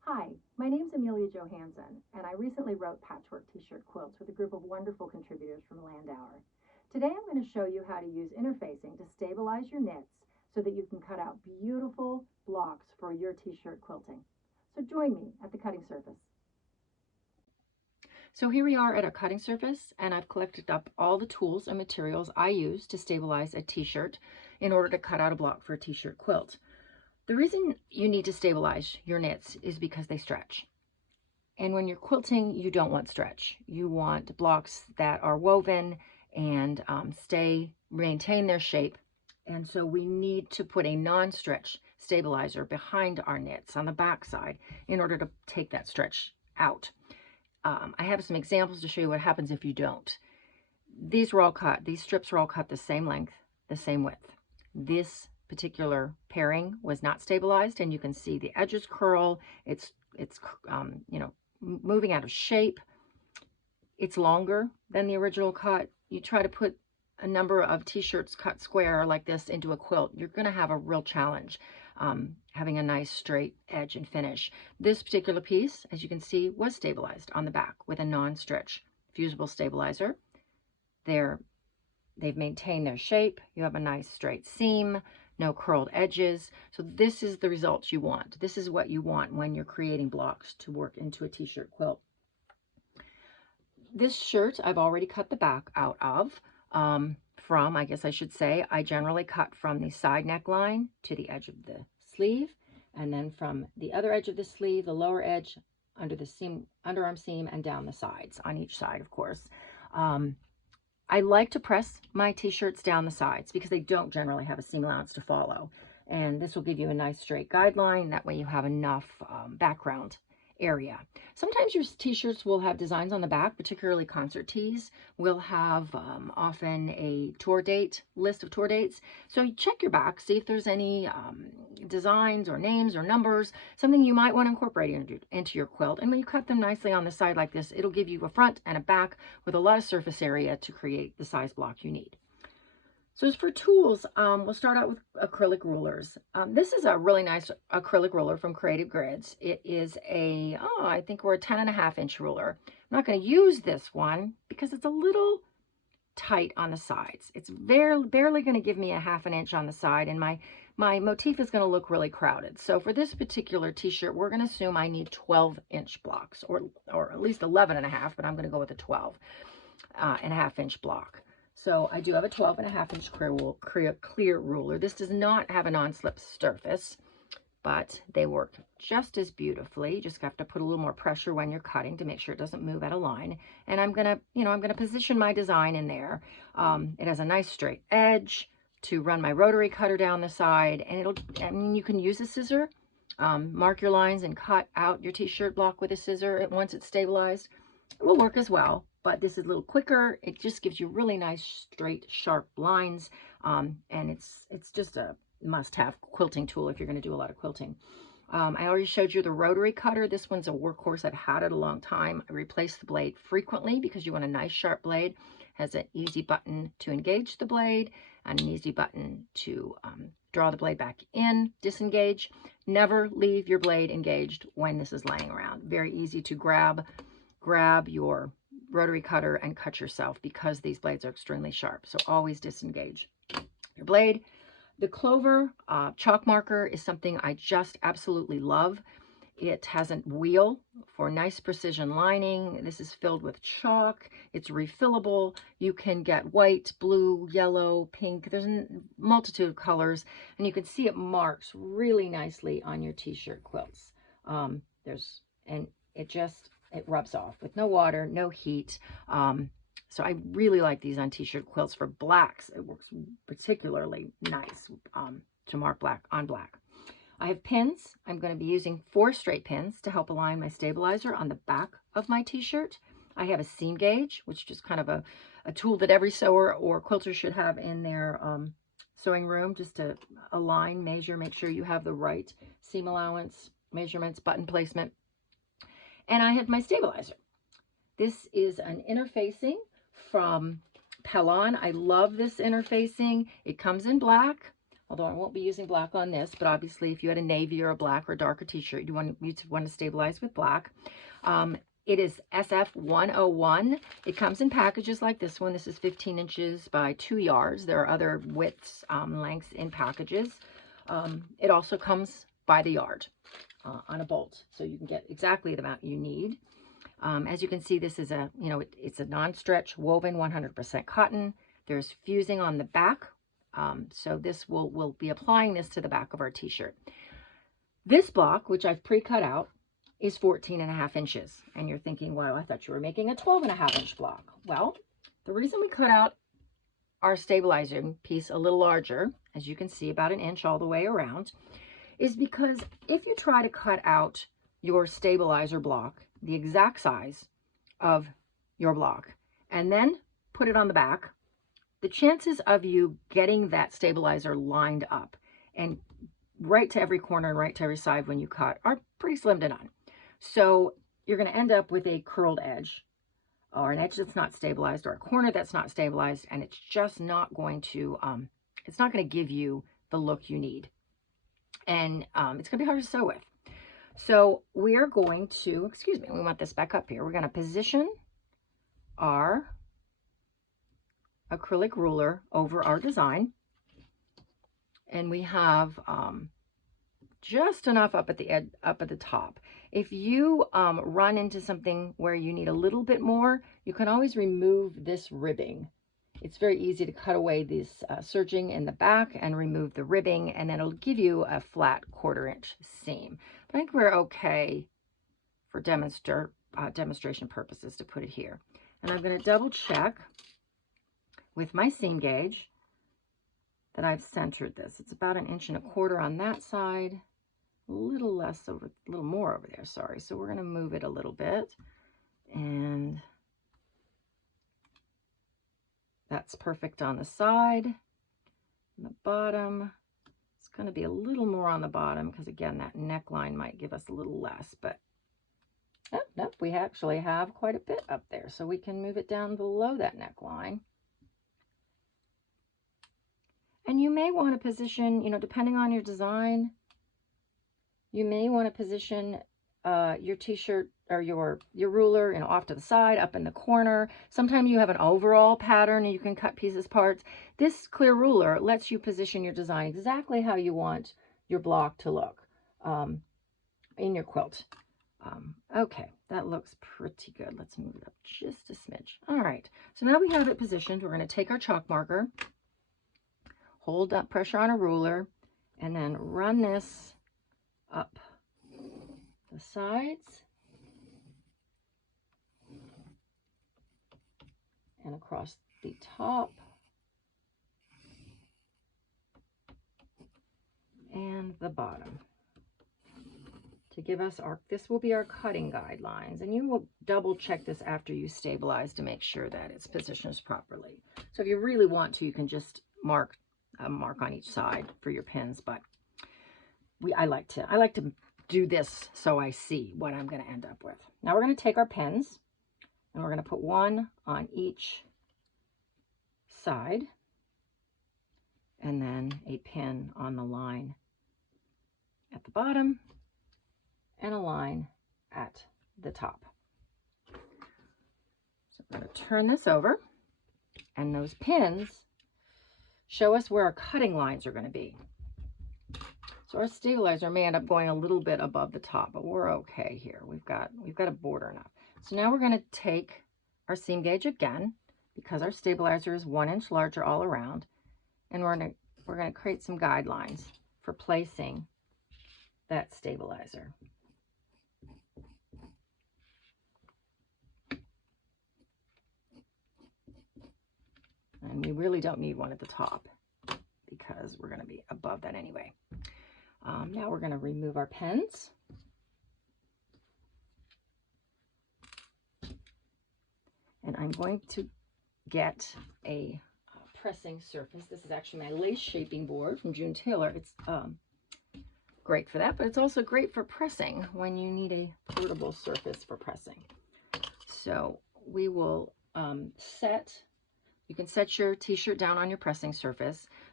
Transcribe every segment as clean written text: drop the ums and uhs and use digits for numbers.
Hi, my name's Amelia Johanson, and I recently wrote Patchwork T-Shirt Quilts with a group of wonderful contributors from Landauer. Today I'm going to show you how to use interfacing to stabilize your knits so that you can cut out beautiful blocks for your t-shirt quilting. So join me at the cutting surface. So here we are at our cutting surface, and I've collected up all the tools and materials I use to stabilize a t-shirt in order to cut out a block for a t-shirt quilt. The reason you need to stabilize your knits is because they stretch. And when you're quilting, you don't want stretch. You want blocks that are woven and maintain their shape. And so we need to put a non-stretch stabilizer behind our knits on the back side in order to take that stretch out. I have some examples to show you what happens if you don't. These strips were all cut the same length, the same width. This particular pairing was not stabilized, and you can see the edges curl. It's moving out of shape. It's longer than the original cut. You try to put a number of t-shirts cut square like this into a quilt, you're going to have a real challenge having a nice straight edge and finish. This particular piece, as you can see, was stabilized on the back with a non-stretch fusible stabilizer. They've maintained their shape. You have a nice straight seam, no curled edges. So this is the results you want. This is what you want when you're creating blocks to work into a t-shirt quilt. This shirt I've already cut the back out of I guess I should say, I generally cut from the side neckline to the edge of the sleeve, and then from the other edge of the sleeve, the lower edge, under the seam, underarm seam, and down the sides, on each side, of course. I like to press my t-shirts down the sides because they don't generally have a seam allowance to follow. And this will give you a nice straight guideline. That way you have enough background area. Sometimes your t-shirts will have designs on the back, particularly concert tees will have often a tour date, list of tour dates. So you check your back, see if there's any designs or names or numbers, something you might want to incorporate into your quilt. And when you cut them nicely on the side like this, it'll give you a front and a back with a lot of surface area to create the size block you need. So as for tools, we'll start out with acrylic rulers. This is a really nice acrylic ruler from Creative Grids. It is I think we're a 10.5-inch ruler. I'm not going to use this one because it's a little tight on the sides. It's barely going to give me a 1/2 inch on the side, and my motif is going to look really crowded. So for this particular t-shirt, we're going to assume I need 12-inch blocks, or at least 11.5, but I'm going to go with a 12.5-inch block. So I do have a 12.5-inch clear ruler. This does not have a non-slip surface, but they work just as beautifully. You just have to put a little more pressure when you're cutting to make sure it doesn't move out of line. And I'm gonna position my design in there. It has a nice straight edge to run my rotary cutter down the side, and you can use a scissor. Mark your lines and cut out your t-shirt block with a scissor once it's stabilized. It will work as well, but this is a little quicker. It just gives you really nice, straight, sharp lines, and it's just a must-have quilting tool if you're going to do a lot of quilting. I already showed you the rotary cutter. This one's a workhorse. I've had it a long time. I replace the blade frequently because you want a nice, sharp blade. It has an easy button to engage the blade and an easy button to draw the blade back in, disengage. Never leave your blade engaged when this is laying around. Very easy to grab your rotary cutter and cut yourself because these blades are extremely sharp. So always disengage your blade. The Clover chalk marker is something I just absolutely love. It has a wheel for nice precision lining. This is filled with chalk. It's refillable. You can get white, blue, yellow, pink. There's a multitude of colors, and you can see it marks really nicely on your t-shirt quilts. It rubs off with no water, no heat. So I really like these on t-shirt quilts for blacks. It works particularly nice to mark black on black. I have pins. I'm going to be using 4 straight pins to help align my stabilizer on the back of my t-shirt. I have a seam gauge, which is kind of a tool that every sewer or quilter should have in their sewing room, just to align, measure, make sure you have the right seam allowance, measurements, button placement. And I have my stabilizer. This is an interfacing from Pellon. I love this interfacing. It comes in black. although I won't be using black on this, but obviously if you had a navy or a black or darker t-shirt, you want to stabilize with black. It is SF101. It comes in packages like this one. This is 15 inches by 2 yards. There are other widths, lengths in packages. It also comes by the yard on a bolt, so you can get exactly the amount you need. As you can see, this is it's a non-stretch woven 100% cotton. There's fusing on the back, so this we'll be applying this to the back of our t-shirt. This block, which I've pre-cut out, is 14.5 inches. And you're thinking, well, I thought you were making a 12.5 inch block. Well, the reason we cut out our stabilizing piece a little larger, as you can see, about 1 inch all the way around, is because if you try to cut out your stabilizer block the exact size of your block and then put it on the back, the chances of you getting that stabilizer lined up and right to every corner and right to every side when you cut are pretty slim to none. So you're going to end up with a curled edge, or an edge that's not stabilized, or a corner that's not stabilized, and it's just not going to give you the look you need. And it's going to be hard to sew with. So we're going to, excuse me, we want this back up here. We're going to position our acrylic ruler over our design. And we have just enough up at the edge, up at the top. If you run into something where you need a little bit more, you can always remove this ribbing. It's very easy to cut away this serging in the back and remove the ribbing, and then it'll give you a flat 1/4 inch seam. But I think we're okay for demonstration purposes to put it here. And I'm going to double check with my seam gauge that I've centered this. It's about 1 1/4 inches on that side, a little less over, a little more over there, sorry. So we're going to move it a little bit, and that's perfect on the side. On the bottom, it's going to be a little more on the bottom because, again, that neckline might give us a little less, but nope, we actually have quite a bit up there, so we can move it down below that neckline. And you may want to position, depending on your design, you may want to position your t-shirt or your ruler, off to the side, up in the corner. Sometimes you have an overall pattern and you can cut pieces parts. This clear ruler lets you position your design exactly how you want your block to look in your quilt. Okay, that looks pretty good. Let's move it up just a smidge. All right, so now we have it positioned. We're going to take our chalk marker, hold up pressure on a ruler, and then run this up the sides and across the top and the bottom to give us this will be our cutting guidelines, and you will double check this after you stabilize to make sure that it's positioned properly. So if you really want to, you can just mark on each side for your pins, but I like to do this so I see what I'm going to end up with. Now we're going to take our pins and we're going to put one on each side and then a pin on the line at the bottom and a line at the top. So I'm going to turn this over, and those pins show us where our cutting lines are going to be. So our stabilizer may end up going a little bit above the top, but we're okay here. We've got a border enough. So now we're going to take our seam gauge again, because our stabilizer is 1 inch larger all around, and we're going to create some guidelines for placing that stabilizer. And we really don't need one at the top because we're going to be above that anyway. Now we're going to remove our pins. And I'm going to get a pressing surface. This is actually my lace shaping board from June Taylor. It's great for that, but it's also great for pressing when you need a portable surface for pressing. So we will you can set your t-shirt down on your pressing surface.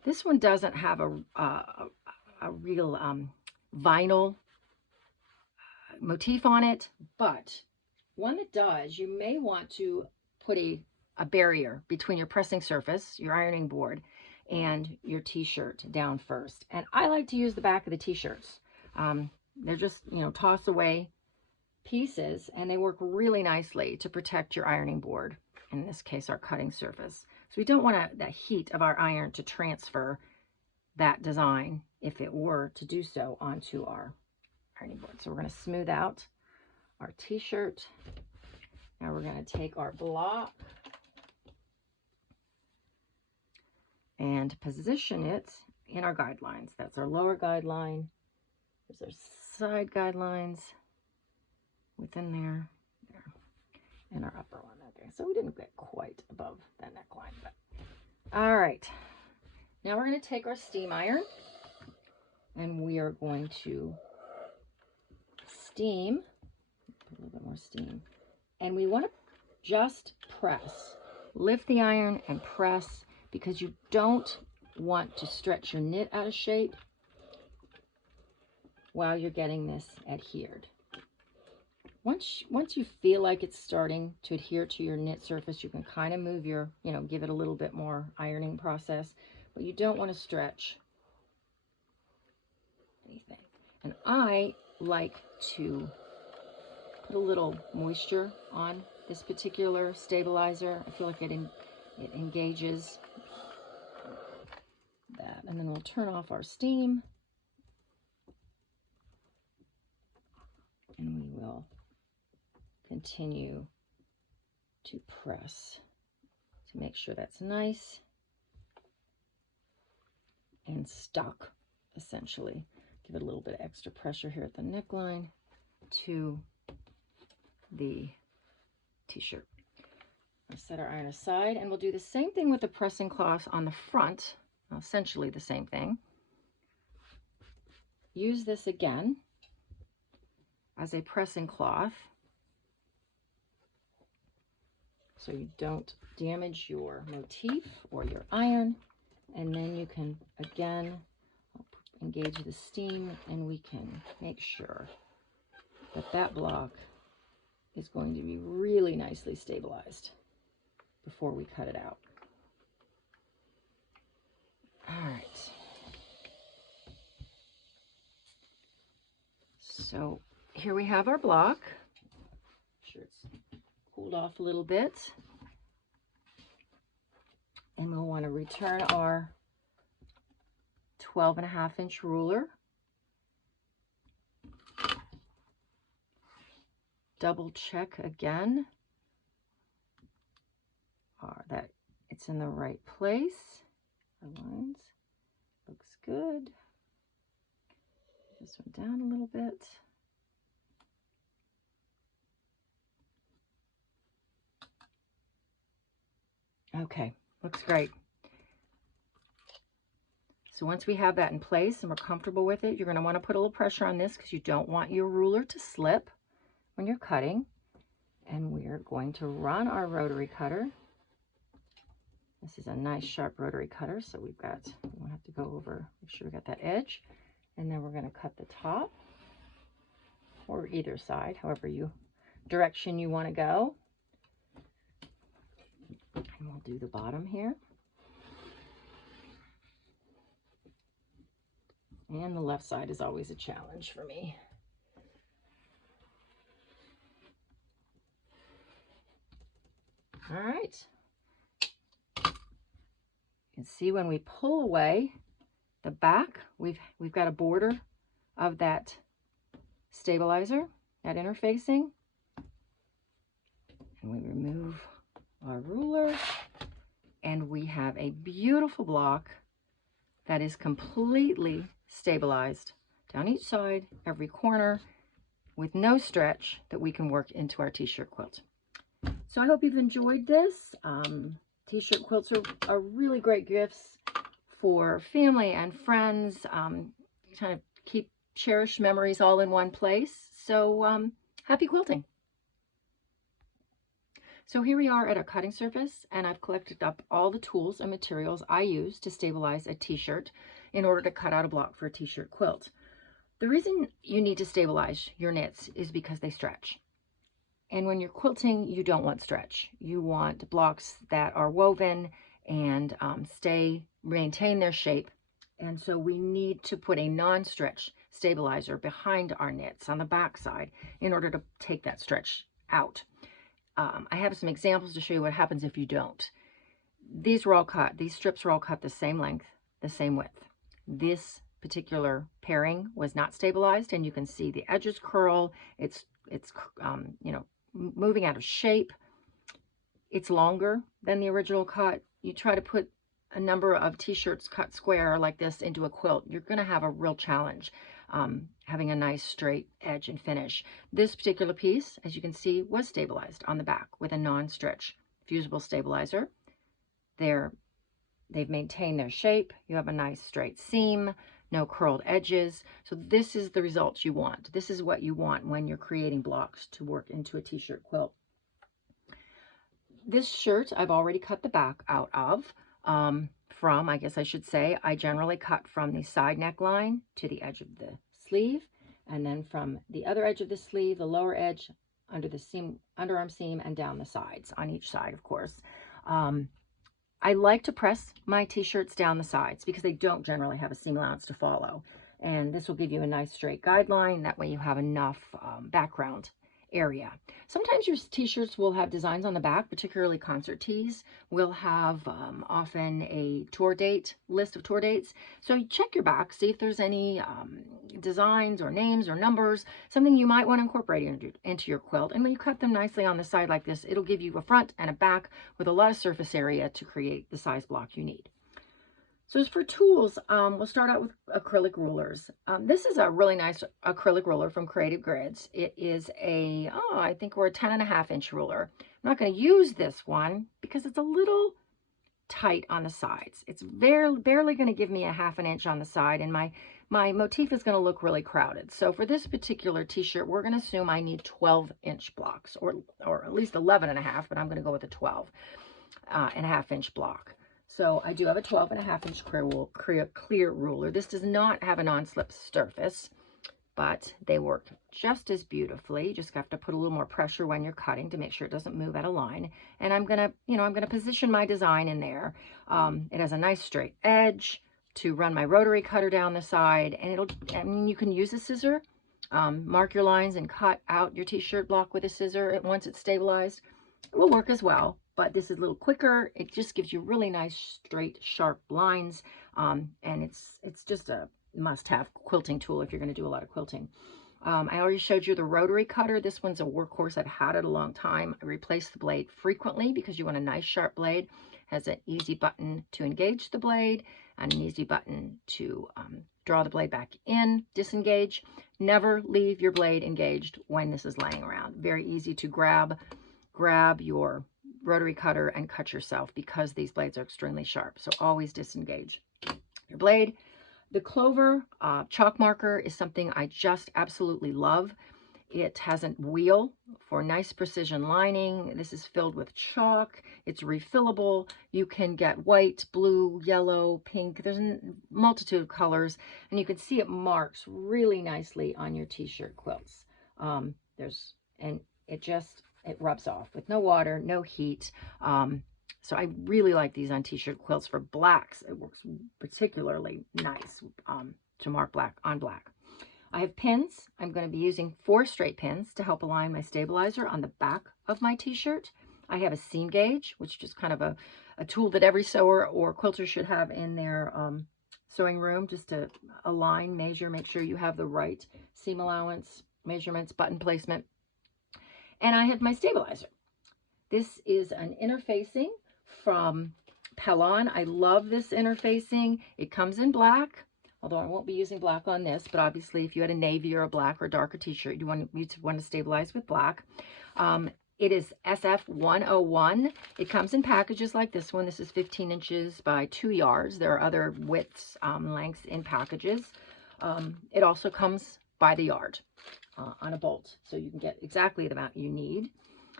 This one doesn't have a real vinyl motif on it, but one that does, you may want to put a barrier between your pressing surface, your ironing board, and your t-shirt down first. And I like to use the back of the t-shirts. They're just, you know, toss away pieces, and they work really nicely to protect your ironing board, in this case our cutting surface. So we don't want that heat of our iron to transfer that design, if it were to do so, onto our ironing board. So we're going to smooth out our t-shirt. Now we're going to take our block and position it in our guidelines. That's our lower guideline. There's our side guidelines within there, and our upper one. Okay, so we didn't get quite above that neckline, but all right. Now we're going to take our steam iron, and we are going to steam, a little bit more steam, and we want to just press. Lift the iron and press, because you don't want to stretch your knit out of shape while you're getting this adhered. Once you feel like it's starting to adhere to your knit surface, you can kind of move your, you know, give it a little bit more ironing process, but you don't want to stretch anything. And I like to put a little moisture on this particular stabilizer. I feel like it engages that. And then we'll turn off our steam, and we will continue to press to make sure that's nice and stuck, essentially. Give it a little bit of extra pressure here at the neckline to the t-shirt. I'll set our iron aside, and we'll do the same thing with the pressing cloth on the front, essentially the same thing. Use this again as a pressing cloth so you don't damage your motif or your iron, and then you can again engage the steam, and we can make sure that that block is going to be really nicely stabilized before we cut it out. All right. So here we have our block. Sure, it's cooled off a little bit. And we'll want to return our 12.5-inch ruler. Double check again that it's in the right place. Our lines looks good. This one down a little bit. Okay, looks great. So once we have that in place and we're comfortable with it, you're going to want to put a little pressure on this because you don't want your ruler to slip when you're cutting. And we are going to run our rotary cutter. This is a nice sharp rotary cutter, so we won't have to go over, make sure we got that edge. And then we're going to cut the top, or either side, however direction you want to go. And we'll do the bottom here. And the left side is always a challenge for me. All right. You can see when we pull away the back, we've got a border of that stabilizer, that interfacing. And we remove our ruler, and we have a beautiful block that is completely stabilized down each side, every corner, with no stretch, that we can work into our t-shirt quilt. So I hope you've enjoyed this. T-shirt quilts are really great gifts for family and friends. Kind of keep cherished memories all in one place. So happy quilting. So here we are at a cutting surface, and I've collected up all the tools and materials I use to stabilize a t-shirt in order to cut out a block for a t-shirt quilt. The reason you need to stabilize your knits is because they stretch. And when you're quilting, you don't want stretch. You want blocks that are woven and maintain their shape. And so we need to put a non-stretch stabilizer behind our knits on the back side in order to take that stretch out. I have some examples to show you what happens if you don't. These strips were all cut the same length, the same width. This particular pairing was not stabilized, and you can see the edges curl. It's moving out of shape. It's longer than the original cut. You try to put a number of t-shirts cut square like this into a quilt, you're going to have a real challenge having a nice straight edge and finish. This particular piece, as you can see, was stabilized on the back with a non-stretch fusible stabilizer. They've maintained their shape. You have a nice straight seam, no curled edges. So this is the results you want. This is what you want when you're creating blocks to work into a t-shirt quilt. This shirt I've already cut the back out of. I guess I should say, I generally cut from the side neckline to the edge of the sleeve, and then from the other edge of the sleeve, the lower edge, under the seam, underarm seam, and down the sides, on each side, of course. I like to press my t-shirts down the sides because they don't generally have a seam allowance to follow. And this will give you a nice straight guideline. That way you have enough background area. Sometimes your t-shirts will have designs on the back, particularly concert tees will have often a tour date, list of tour dates. So you check your back, see if there's any designs or names or numbers, something you might want to incorporate into your quilt. And when you cut them nicely on the side like this, it'll give you a front and a back with a lot of surface area to create the size block you need. So as for tools, we'll start out with acrylic rulers. This is a really nice acrylic ruler from Creative Grids. It is I think we're a 10.5-inch ruler. I'm not going to use this one because it's a little tight on the sides. It's barely going to give me a 1/2 inch on the side, and my motif is going to look really crowded. So for this particular t-shirt, we're going to assume I need 12-inch blocks, or at least 11.5, but I'm going to go with a 12.5-inch block. So I do have a 12.5-inch clear ruler. This does not have a non-slip surface, but they work just as beautifully. You just have to put a little more pressure when you're cutting to make sure it doesn't move out of line. And I'm gonna position my design in there. It has a nice straight edge to run my rotary cutter down the side, and you can use a scissor, mark your lines and cut out your t-shirt block with a scissor once it's stabilized. It will work as well, but this is a little quicker. It just gives you really nice, straight, sharp lines, and it's just a must-have quilting tool if you're going to do a lot of quilting. I already showed you the rotary cutter. This one's a workhorse. I've had it a long time. I replace the blade frequently because you want a nice, sharp blade. It has an easy button to engage the blade and an easy button to draw the blade back in, disengage. Never leave your blade engaged when this is laying around. Very easy to grab your rotary cutter and cut yourself because these blades are extremely sharp. So always disengage your blade. The Clover chalk marker is something I just absolutely love. It has a wheel for nice precision lining. This is filled with chalk. It's refillable. You can get white, blue, yellow, pink. There's a multitude of colors, and you can see it marks really nicely on your t-shirt quilts. It rubs off with no water, no heat. So I really like these on t-shirt quilts for blacks. It works particularly nice to mark black on black. I have pins. I'm going to be using 4 straight pins to help align my stabilizer on the back of my t-shirt. I have a seam gauge, which is kind of a tool that every sewer or quilter should have in their sewing room, just to align, measure, make sure you have the right seam allowance, measurements, button placement. And I have my stabilizer. This is an interfacing from Pellon. I love this interfacing. It comes in black, although I won't be using black on this, but obviously if you had a navy or a black or darker t-shirt, you want to stabilize with black. It is SF101. It comes in packages like this one. This is 15 inches by 2 yards. There are other widths, lengths in packages. It also comes by the yard on a bolt, so you can get exactly the amount you need.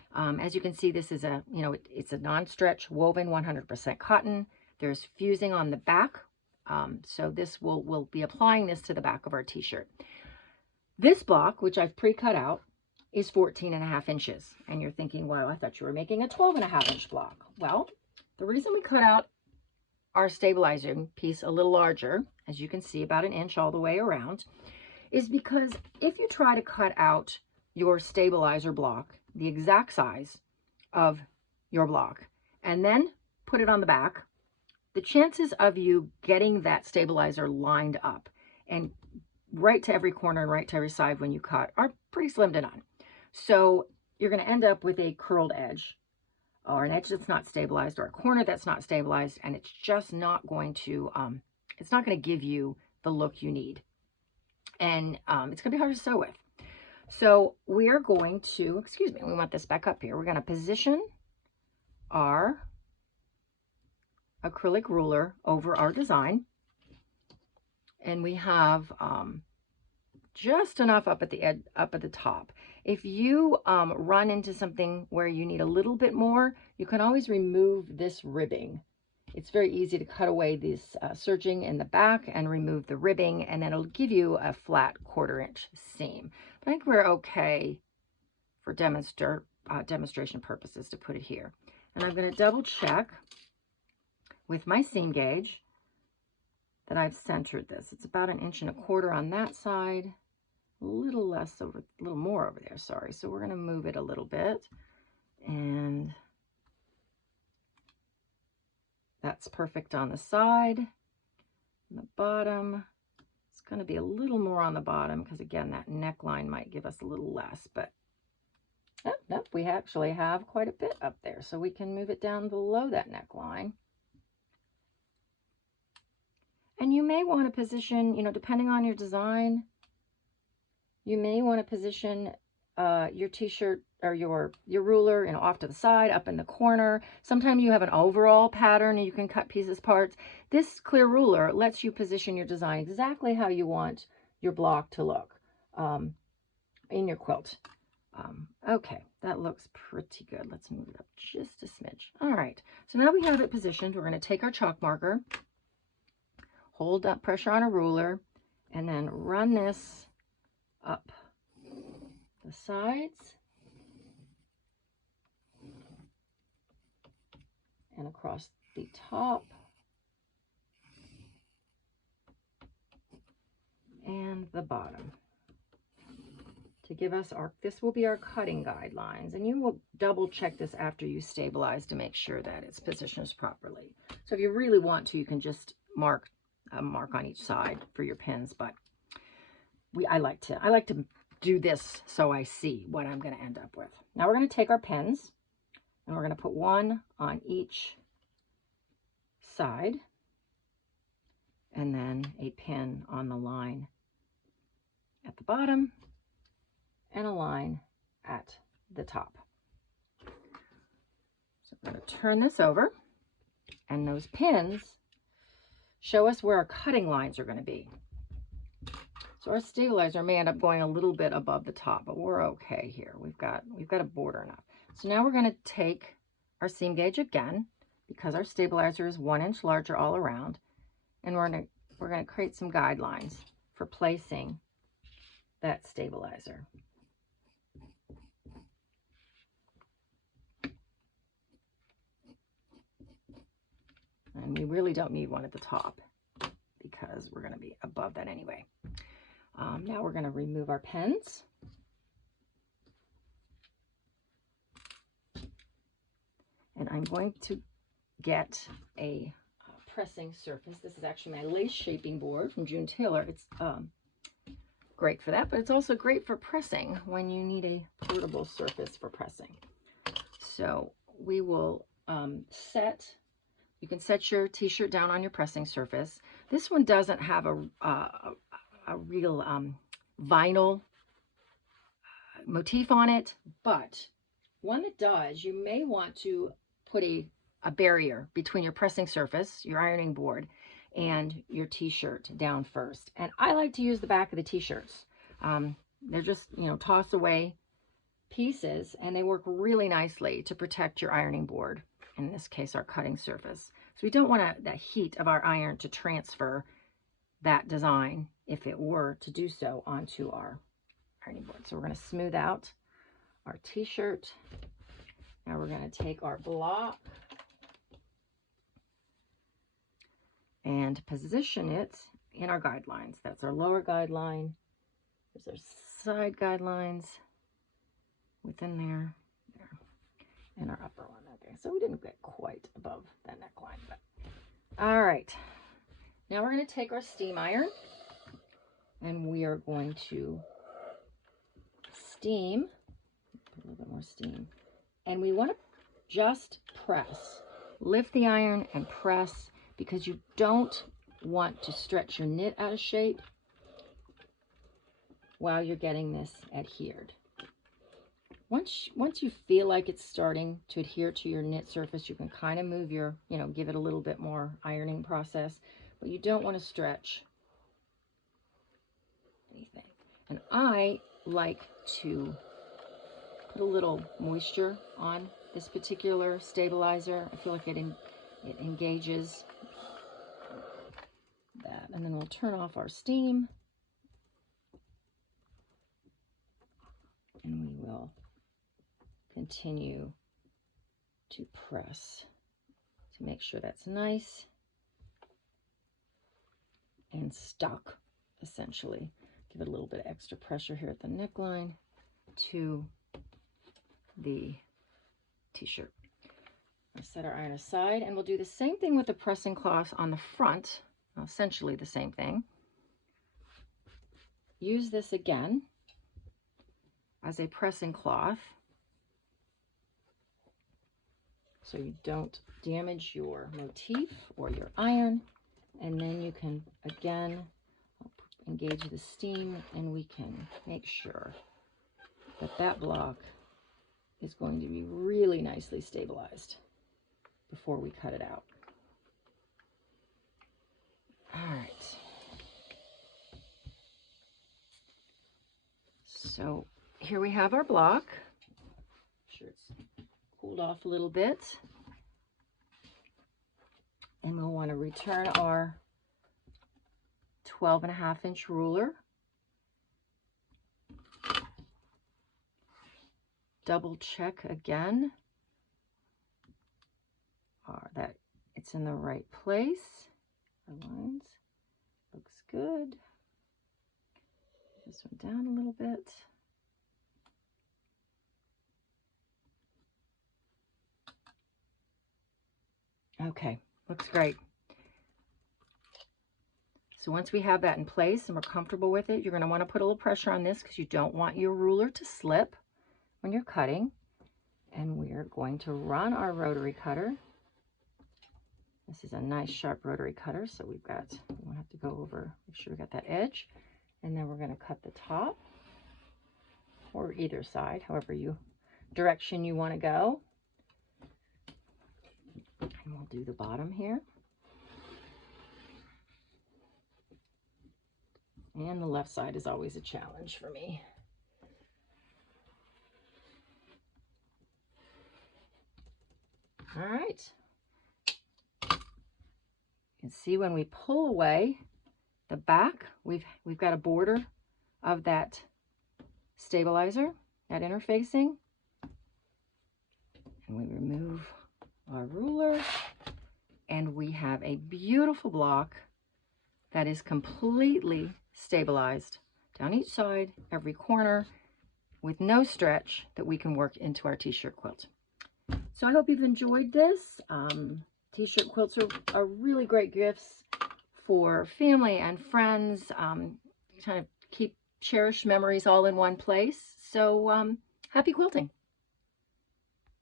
As you can see, this is a, it's a non-stretch woven 100% cotton. There's fusing on the back. So this we'll be applying this to the back of our t-shirt. This block, which I've pre-cut out, is 14.5 inches. And you're thinking, wow, I thought you were making a 12.5 inch block. Well, the reason we cut out our stabilizing piece a little larger, as you can see, about 1 inch all the way around, is because if you try to cut out your stabilizer block the exact size of your block and then put it on the back, the chances of you getting that stabilizer lined up and right to every corner and right to every side when you cut are pretty slim to none. So you're going to end up with a curled edge, or an edge that's not stabilized, or a corner that's not stabilized, and it's just not going to give you the look you need. And it's going to be hard to sew with. So we're going to, excuse me, we want this back up here. We're going to position our acrylic ruler over our design. And we have just enough up at the edge, up at the top. If you run into something where you need a little bit more, you can always remove this ribbing. It's very easy to cut away this serging in the back and remove the ribbing, and then it'll give you a flat 1/4 inch seam. But I think we're okay for demonstration purposes to put it here. And I'm going to double check with my seam gauge that I've centered this. It's about 1.25 inches on that side, a little less over, a little more over there, sorry. So we're going to move it a little bit, and that's perfect on the side. On the bottom, it's going to be a little more on the bottom because, again, that neckline might give us a little less, but nope, we actually have quite a bit up there, so we can move it down below that neckline. And you may want to position, depending on your design, you may want to position your t-shirt or your ruler, off to the side, up in the corner. Sometimes you have an overall pattern and you can cut pieces parts. This clear ruler lets you position your design exactly how you want your block to look in your quilt. Okay, that looks pretty good. Let's move it up just a smidge. All right, so now we have it positioned. We're going to take our chalk marker, hold up pressure on a ruler, and then run this up the sides and across the top and the bottom to give us this will be our cutting guidelines, and you will double check this after you stabilize to make sure that it's positioned properly. So if you really want to, you can just mark on each side for your pins, but I like to do this so I see what I'm going to end up with. Now we're going to take our pins and we're going to put one on each side and then a pin on the line at the bottom and a line at the top. So I'm going to turn this over, and those pins show us where our cutting lines are going to be. So our stabilizer may end up going a little bit above the top, but we're okay here. We've got a border enough. So now we're going to take our seam gauge again, because our stabilizer is 1 inch larger all around, and we're going to create some guidelines for placing that stabilizer. And we really don't need one at the top because we're going to be above that anyway. Now we're going to remove our pens. And I'm going to get a pressing surface. This is actually my lace shaping board from June Taylor. It's great for that, but it's also great for pressing when you need a portable surface for pressing. So we will you can set your t-shirt down on your pressing surface. This one doesn't have a real vinyl motif on it, but one that does, you may want to put a barrier between your pressing surface, your ironing board, and your t-shirt down first. And I like to use the back of the t-shirts. They're just, toss away pieces, and they work really nicely to protect your ironing board, in this case our cutting surface. So we don't want the heat of our iron to transfer that design, if it were to do so, onto our ironing board. So we're going to smooth out our t-shirt. Now we're going to take our block and position it in our guidelines. That's our lower guideline. There's our side guidelines within there, and our upper one. Okay, so we didn't get quite above that neckline, but all right. Now we're going to take our steam iron, and we are going to steam, put a little bit more steam, and we want to just press. Lift the iron and press, because you don't want to stretch your knit out of shape while you're getting this adhered. Once you feel like it's starting to adhere to your knit surface, you can kind of move your, give it a little bit more ironing process, but you don't want to stretch anything. And I like to put a little moisture on this particular stabilizer. I feel like it engages that. And then we'll turn off our steam, and we will continue to press to make sure that's nice and stuck, essentially. Give it a little bit of extra pressure here at the neckline to the t-shirt. I'll set our iron aside, and we'll do the same thing with the pressing cloth on the front. Essentially the same thing. Use this again as a pressing cloth so you don't damage your motif or your iron. And then you can again engage the steam, and we can make sure that that block is going to be really nicely stabilized before we cut it out. All right. So here we have our block. Sure, it's cooled off a little bit. And we'll want to return our 12.5-inch ruler. Double check again that it's in the right place. Our lines looks good. This one down a little bit. Okay, looks great. So once we have that in place and we're comfortable with it, you're going to want to put a little pressure on this, because you don't want your ruler to slip when you're cutting. And we are going to run our rotary cutter. This is a nice sharp rotary cutter, so we won't have to go over, make sure we got that edge. And then we're going to cut the top, or either side, however direction you want to go. And we'll do the bottom here. And the left side is always a challenge for me. All right. You can see when we pull away the back, we've got a border of that stabilizer, that interfacing. And we remove our ruler, and we have a beautiful block that is completely stabilized down each side, every corner, with no stretch, that we can work into our t-shirt quilt. So I hope you've enjoyed this. T-shirt quilts are really great gifts for family and friends. Kind of keep cherished memories all in one place. So happy quilting.